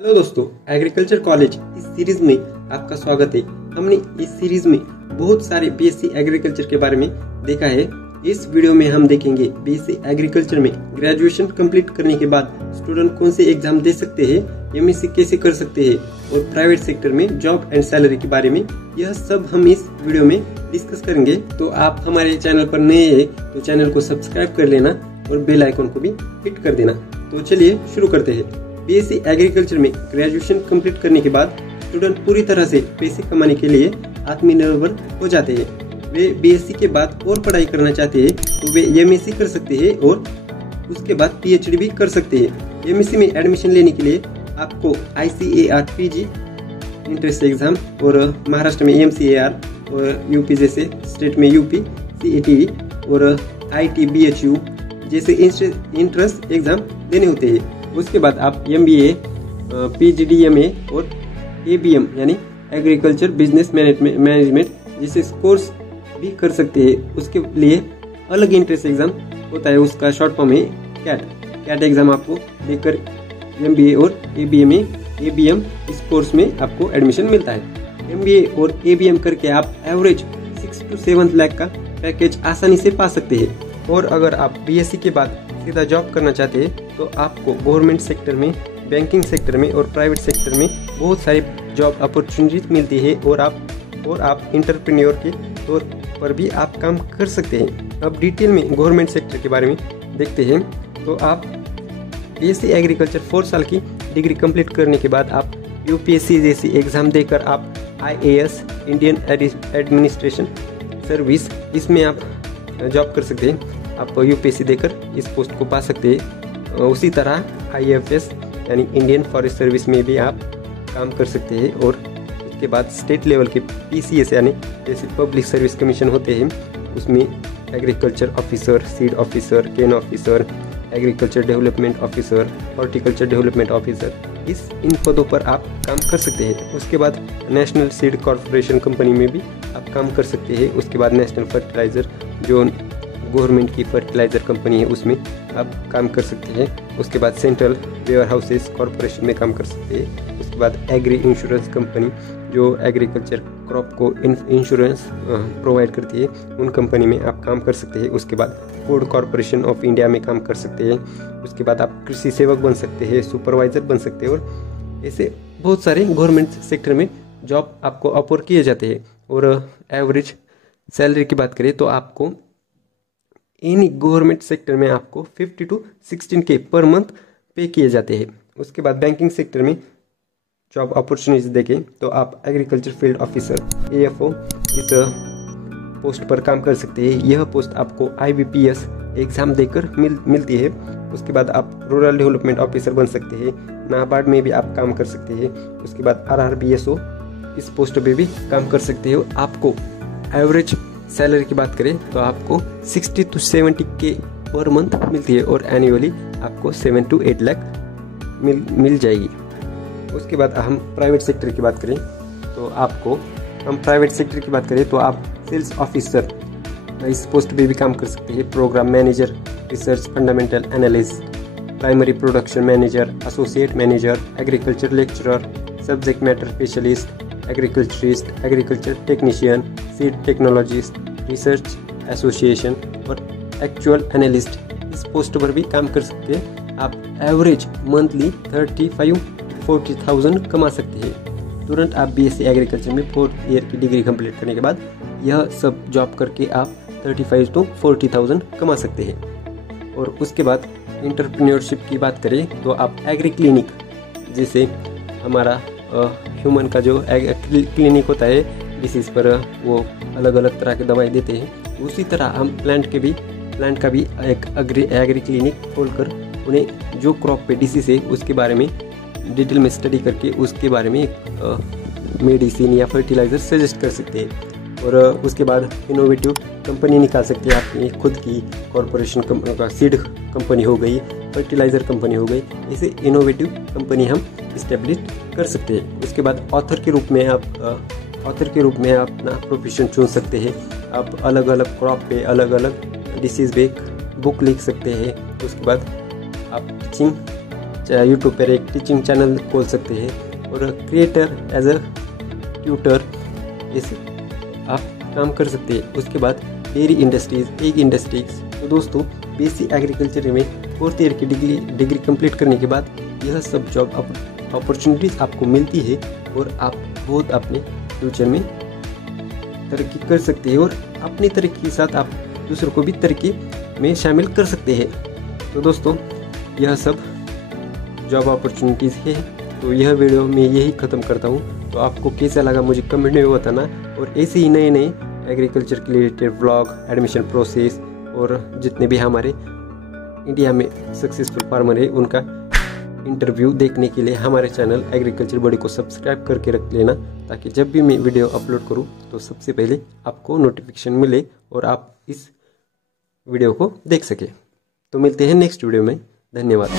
Hello दोस्तों, agriculture college इस series में आपका स्वागत है। हमने इस सीरीज में बहुत सारे बीएससी एग्रीकल्चर के बारे में देखा है। इस वीडियो में हम देखेंगे बीएससी एग्रीकल्चर में ग्रेजुएशन कंप्लीट करने के बाद स्टूडेंट कौन से एग्जाम दे सकते हैं, एमएससी कैसे कर सकते हैं और प्राइवेट सेक्टर में जॉब एंड सैलरी के बारे में। यह सब हम इस वीडियो में डिस्कस करेंगे। तो आप हमारे चैनल पर नए हैं तो चैनल को सब्सक्राइब कर लेना और बेल आइकन को भी हिट कर देना। तो चलिए शुरू करते हैं। बीएससी एग्रीकल्चर में ग्रेजुएशन कंप्लीट करने के बाद स्टूडेंट पूरी तरह से पैसे कमाने के लिए आत्मनिर्भर हो जाते हैं। वे बीएससी के बाद और पढ़ाई करना चाहते हैं तो वे एमएससी कर सकते हैं और उसके बाद पीएचडी भी कर सकते हैं। एमएससी में एडमिशन लेने के लिए आपको ICAR PG इंट्रेंस एग्जाम और महाराष्ट्र में MCAR और यूपी जैसे स्टेट में UP CET और IT BHU जैसे इंट्रेंस एग्जाम देने होते हैं। उसके बाद आप MBA PGDMA और ABM यानी एग्रीकल्चर बिजनेस मैनेजमेंट जैसे कोर्स भी कर सकते हैं। उसके लिए अलग इंट्रेंस एग्जाम होता है, उसका शॉर्ट फॉर्म है कैट एग्जाम आपको देकर MBA और ABM इस कोर्स में आपको एडमिशन मिलता है। MBA और ABM करके आप एवरेज 6 to 7 लाख का पैकेज आसानी से पा सकते हैं। और अगर आप BSc के बाद सीधा जॉब करना चाहते हैं तो आपको गवर्नमेंट सेक्टर में, बैंकिंग सेक्टर में और प्राइवेट सेक्टर में बहुत सारी जॉब अपॉर्चुनिटीज मिलती है और आप इंटरप्रेन्योर के तौर पर भी आप काम कर सकते हैं। अब डिटेल में गवर्नमेंट सेक्टर के बारे में देखते हैं। तो आप BSc एग्रीकल्चर 4 साल की डिग्री कंप्लीट करने के बाद आप UPSC जैसी एग्जाम देकर आप IAS इंडियन एडमिनिस्ट्रेशन सर्विस इसमें आप जॉब कर सकते हैं। आप UPSC देकर इस पोस्ट को पा सकते हैं। उसी तरह IFS यानी इंडियन फॉरेस्ट सर्विस में भी आप काम कर सकते हैं। और उसके बाद स्टेट लेवल के PCS यानी जैसे पब्लिक सर्विस कमीशन होते हैं, उसमें agriculture officer, seed officer, cane officer, agriculture development officer, horticulture development officer, इन पदों पर आप काम कर सकते हैं। उसके बाद नेशनल सीड कॉर्पोरेशन कंपनी में भी आप काम कर सकते हैं। उसके बाद नेशनल फर्टिलाइजर जो गवर्नमेंट की फर्टिलाइजर कंपनी है उसमें आप काम कर सकते हैं। उसके बाद सेंट्रल वेयर हाउसेस कॉर्पोरेशन में काम कर सकते हैं। उसके बाद एग्री इंश्योरेंस कंपनी जो एग्रीकल्चर क्रॉप को इंश्योरेंस प्रोवाइड करती है, उन कंपनी में आप काम कर सकते हैं। उसके बाद फूड कॉर्पोरेशन ऑफ इंडिया में काम कर सकते हैं। उसके बाद आप कृषि सेवक बन सकते हैं, सुपरवाइजर बन सकते हैं और ऐसे बहुत सारे गवर्नमेंट सेक्टर में जॉब आपको ऑफर किए जाते हैं। और एवरेज सैलरी की बात करें तो आपको एनी गवर्नमेंट सेक्टर में आपको 50 to 16K पर मंथ पे किए जाते हैं। उसके बाद बैंकिंग सेक्टर में जॉब अपॉर्चुनिटीज देखें तो आप एग्रीकल्चर फील्ड ऑफिसर AFO इस पोस्ट पर काम कर सकते हैं। यह पोस्ट आपको IBPS एग्जाम देकर मिलती है। उसके बाद आप रूरल डेवलपमेंट ऑफिसर बन सकते हैं, नाबार्ड में भी आप काम कर सकते हैं। उसके बाद RRBSO इस पोस्ट पे भी काम कर सकते हो। आपको एवरेज सैलरी की बात करें तो आपको 60 to 70K पर मंथ मिलती है और एनुअली आपको 7 to 8 लाख मिल जाएगी। उसके बाद हम प्राइवेट सेक्टर की बात करें तो आप सेल्स ऑफिसर इस पोस्ट पे भी काम कर सकते हैं। Programme manager, research fundamental analyst, primary production manager, associate manager, agriculture lecturer, subject matter specialist, agriculturist, agriculture technician, seed technologist, research association और एक्चुअल एनालिस्ट इस पोस्ट पर भी काम कर सकते हैं। आप एवरेज मंथली 35-40,000 कमा सकते हैं। तुरंत आप BSc एग्रीकल्चर में 4th ईयर की डिग्री कंप्लीट करने के बाद यह सब जॉब करके आप 35 to 40,000 कमा सकते हैं। और उसके बाद इंटरप्रेन्योरशिप की बात करें तो आप एग्री क्लिनिक जैसे हमारा ह्यूमन का जो क्लिनिक होता है डिसीज पर, वो अलग अलग तरह की दवाई देते हैं, उसी तरह हम प्लांट का भी एक एग्री क्लिनिक खोलकर उन्हें जो क्रॉप पे डिसीज है उसके बारे में डिटेल में स्टडी करके उसके बारे में एक मेडिसिन या फर्टिलाइज़र सजेस्ट कर सकते हैं। और उसके बाद इनोवेटिव कंपनी निकाल सकते हैं अपनी खुद की। कॉरपोरेशन का सीड कंपनी हो गई, फर्टिलाइज़र कंपनी हो गई, ऐसे इनोवेटिव कंपनी हम इस्टेब्लिश कर सकते हैं। उसके बाद ऑथर के रूप में आप अपना प्रोफेशन चुन सकते हैं। आप अलग अलग क्रॉप पे अलग अलग डिसीज पे बुक लिख सकते हैं। उसके बाद आप टीचिंग यूट्यूब पर एक टीचिंग चैनल खोल सकते हैं और क्रिएटर एज अ ट्यूटर ऐसे आप काम कर सकते हैं। उसके बाद डेयरी इंडस्ट्रीज, एग इंडस्ट्रीज। तो दोस्तों बीएससी एग्रीकल्चर में 4th ईयर की डिग्री कंप्लीट करने के बाद यह सब जॉब अपॉर्चुनिटीज़ आपको मिलती है और आप बहुत अपने फ्यूचर में तरक्की कर सकते हैं और अपनी तरक्की के साथ आप दूसरों को भी तरक्की में शामिल कर सकते हैं। तो दोस्तों यह सब जॉब अपॉर्चुनिटीज़ है। तो यह वीडियो मैं यही ख़त्म करता हूँ। तो आपको कैसा लगा मुझे कमेंट में बताना और ऐसे ही नए नए एग्रीकल्चर के रिलेटेड व्लॉग, एडमिशन प्रोसेस और जितने भी हमारे इंडिया में सक्सेसफुल फार्मर है उनका इंटरव्यू देखने के लिए हमारे चैनल एग्रीकल्चर बॉडी को सब्सक्राइब करके रख लेना, ताकि जब भी मैं वीडियो अपलोड करूं तो सबसे पहले आपको नोटिफिकेशन मिले और आप इस वीडियो को देख सके। तो मिलते हैं नेक्स्ट वीडियो में। धन्यवाद।